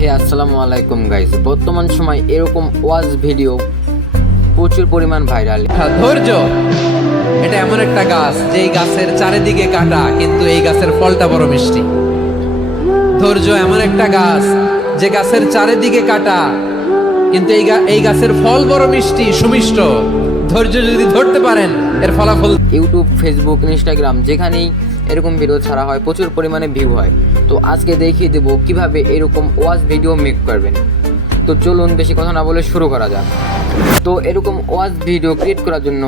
হে, আসসালামু আলাইকুম গাইস বর্তমান সময় এরকম ওয়াজ ভিডিও প্রচুর পরিমাণ ভাইরাল ধৈর্য। এটা এমন একটা গাছ, যেই গাছের চারিদিকে কাটা, কিন্তু এই গাছের ফলটা বড় মিষ্টি। ধৈর্য এমন একটা গাছ, যে গাছের চারিদিকে কাটা, কিন্তু এই এই গাছের ফল বড় মিষ্টি, সুমিষ্ট। ধৈর্য যদি ধরতে পারেন, এর ফলাফল ইউটিউব ফেসবুক ইনস্টাগ্রাম যেখানেই এরকম ভিডিও ছাড়া হয়, প্রচুর পরিমাণে ভিউ হয়। তো আজকে দেখিয়ে দেবো কীভাবে এরকম ওয়াজ ভিডিও মেক করবেন। তো চলুন বেশি কথা না বলে শুরু করা যাক। তো এরকম ওয়াজ ভিডিও ক্রিয়েট করার জন্য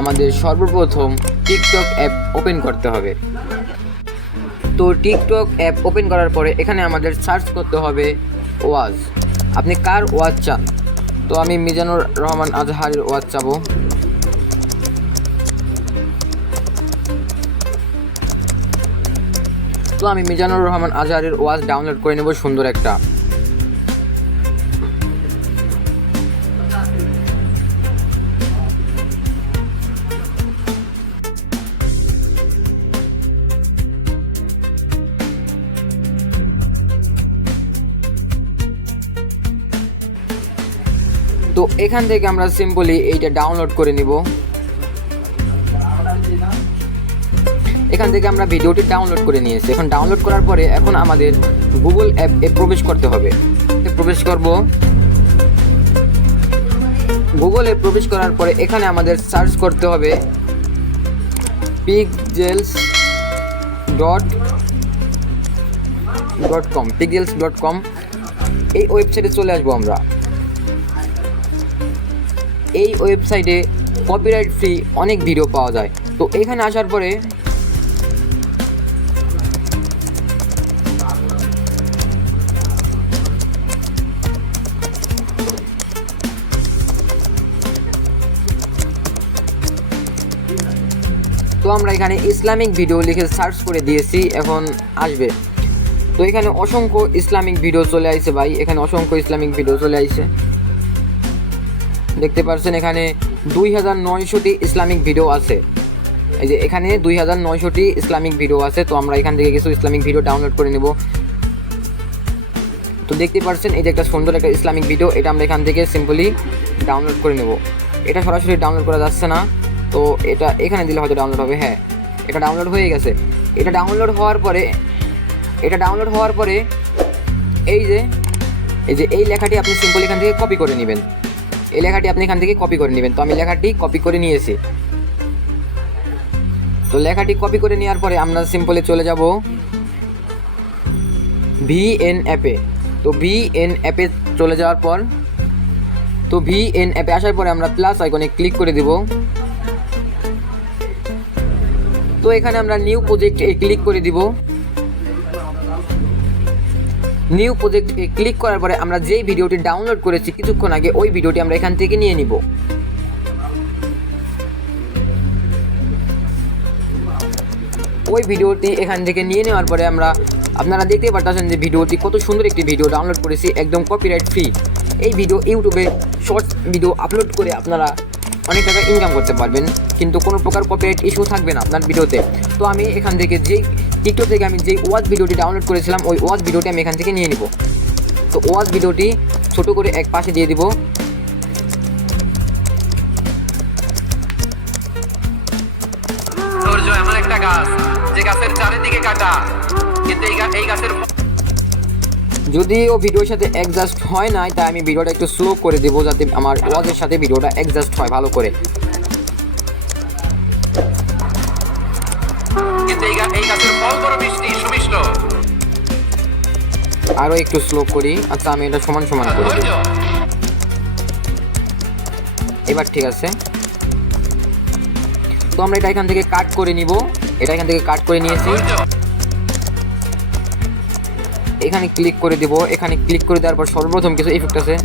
আমাদের সর্বপ্রথম টিকটক অ্যাপ ওপেন করতে হবে। তো টিকটক অ্যাপ ওপেন করার পরে এখানে আমাদের সার্চ করতে হবে ওয়াজ। আপনি কার ওয়াজ চান? তো আমি মিজানুর রহমান আজহারের ওয়াজ চাবো। তো আমি মিজানুর রহমান আজহারের ওয়াজ ডাউনলোড করে নেব সুন্দর একটা। তো এখান থেকে আমরা সিম্পলি এইটা ডাউনলোড করে নিব। এখান থেকে আমরা ভিডিওটি ডাউনলোড করে নিয়েছি। এখন ডাউনলোড করার পরে এখন আমাদের গুগল অ্যাপে প্রবেশ করতে হবে। এ প্রবেশ করব। গুগলে প্রবেশ করার পরে এখানে আমাদের সার্চ করতে হবে Pexels dot dot com Pexels dot com এই ওয়েবসাইটে চলে আসব আমরা। এই ওয়েবসাইটে কপিরাইট ফ্রি অনেক ভিডিও পাওয়া যায়। তো এখানে আসার পরে তো আমরা এখানে ইসলামিক ভিডিও লিখে সার্চ করে দিয়েছি, এখন আসবে। তো এখানে অসংখ্য ইসলামিক ভিডিও চলে আইছে ভাই, এখানে অসংখ্য ইসলামিক ভিডিও চলে আইছে। দেখতে পাচ্ছেন এখানে দুই হাজার নয়শোটি ইসলামিক ভিডিও আছে। এই যে এখানে দুই হাজার নয়শোটি ইসলামিক ভিডিও আছে, তো আমরা এখান থেকে কিছু ইসলামিক ভিডিও ডাউনলোড করে নেব। তো দেখতে পাচ্ছেন এই যে একটা সুন্দর একটা ইসলামিক ভিডিও এটা আমরা এখান থেকে সিম্পলি ডাউনলোড করে নেব। এটা সরাসরি ডাউনলোড করা যাচ্ছে না। তো এটা এখানে দিলে হয়তো ডাউনলোড হবে হ্যাঁ। এটা ডাউনলোড হয়ে গেছে। এটা ডাউনলোড হওয়ার পরে, এটা ডাউনলোড হওয়ার পরে এই যে এই যে এই লেখাটি আপনি সিম্পল এখান থেকে কপি করে নেবেন। এই লেখাটি আপনি এখান থেকে কপি করে নেবেন। তো আমি লেখাটি কপি করে নিয়েছি। তো লেখাটি কপি করে নেওয়ার পরে আমরা সিম্পলে চলে যাব ভিএন অ্যাপে তো ভিএন অ্যাপে চলে যাওয়ার পর, তো ভিএন অ্যাপে আসার পরে আমরা প্লাস আইকনে ক্লিক করে দিব। তো এখানে আমরা নিউ প্রজেক্টে ক্লিক করে দিব। নিউ প্রজেক্টে ক্লিক করার পরে আমরা যেই ভিডিওটি ডাউনলোড করেছি, কিছুক্ষণ আগে ওই ভিডিওটি আমরা এখান থেকে নিয়ে নিব। ওই ভিডিওটি এখান থেকে নিয়ে নেওয়ার পরে আমরা, আপনারা দেখতে পারতেছেন যে ভিডিওটি কত সুন্দর একটি ভিডিও ডাউনলোড করেছি, একদম কপিরাইট ফ্রি এই ভিডিও ইউটিউবে শর্টস ভিডিও আপলোড করে আপনারা অনেক টাকা ইনকাম করতে পারবেন, কিন্তু কোনো প্রকার কপিরাইট ইস্যু থাকবে না আপনার ভিডিওতে তো। আমি এখান থেকে যেই টিকটক থেকে আমি যেই ওয়াজ ভিডিওটি ডাউনলোড করেছিলাম, ওই ওয়াজ ভিডিওটি আমি এখান থেকে নিয়ে নিব। তো ওয়াজ ভিডিওটি ছোট করে এক পাশে দিয়ে দিব। একটা গাছ, যে গাছের চারিদিকে কাটা, কিন্তু এই গাছের যদিও ভিডিওর সাথে অ্যাডজাস্ট হয় নাই তাই আমি ভিডিওটা একটু স্লো করে দেবো যাতে আমার ওয়াজের সাথে ভিডিওটা অ্যাডজাস্ট হয় ভালো করে। আরও একটু স্লো করি আচ্ছা আমি এটা সমান সমান করে এবার ঠিক আছে। তো আমরা এটা এখান থেকে কাট করে নিব। এটা এখান থেকে কাট করে নিয়েছি। এখানে ক্লিক করে দিব। এখানে ক্লিক করে দেওয়ার পর সর্বপ্রথম কিছু ইফেক্ট আছে।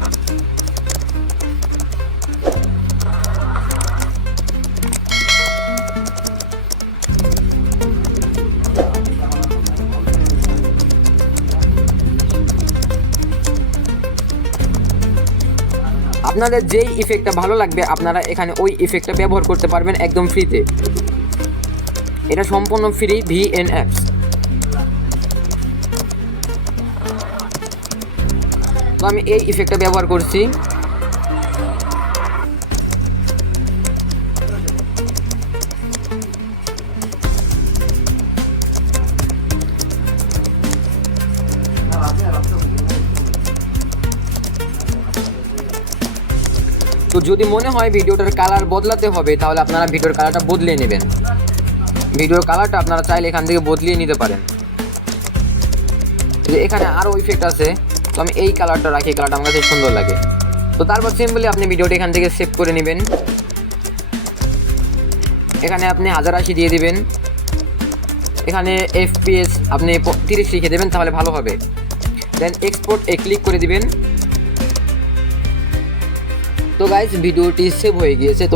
আপনাদের যেই ইফেক্টটা ভালো লাগবে, আপনারা এখানে ওই ইফেক্টটা ব্যবহার করতে পারবেন একদম ফ্রিতে এটা সম্পূর্ণ ফ্রি ভিএন অ্যাপস তো আমি এই ইফেক্টটা ব্যবহার করছি। তো যদি মনে হয় ভিডিওটার কালার বদলাতে হবে, তাহলে আপনারা ভিডিওর কালারটা বদলিয়ে নেবেন। ভিডিওর কালারটা আপনারা চাইলে এখান থেকে বদলিয়ে নিতে পারেন। এখানে আরও ইফেক্ট আছে। তো আমি এই কালারটা রাখি কালারটা আমার কাছে সুন্দর লাগে। তো তারপর সিম্পলি আপনি ভিডিওটা এখান থেকে সেভ করে নেবেন। এখানে আপনি হাজার আশি দিয়ে দিবেন। এখানে এফপিএস আপনি তিরিশ লিখে দেবেন, তাহলে ভালো হবে। দেন এক্সপোর্ট এ ক্লিক করে দিবেন। তো গাইজ ভিডিওটি সেভ হয়ে গিয়েছে, তো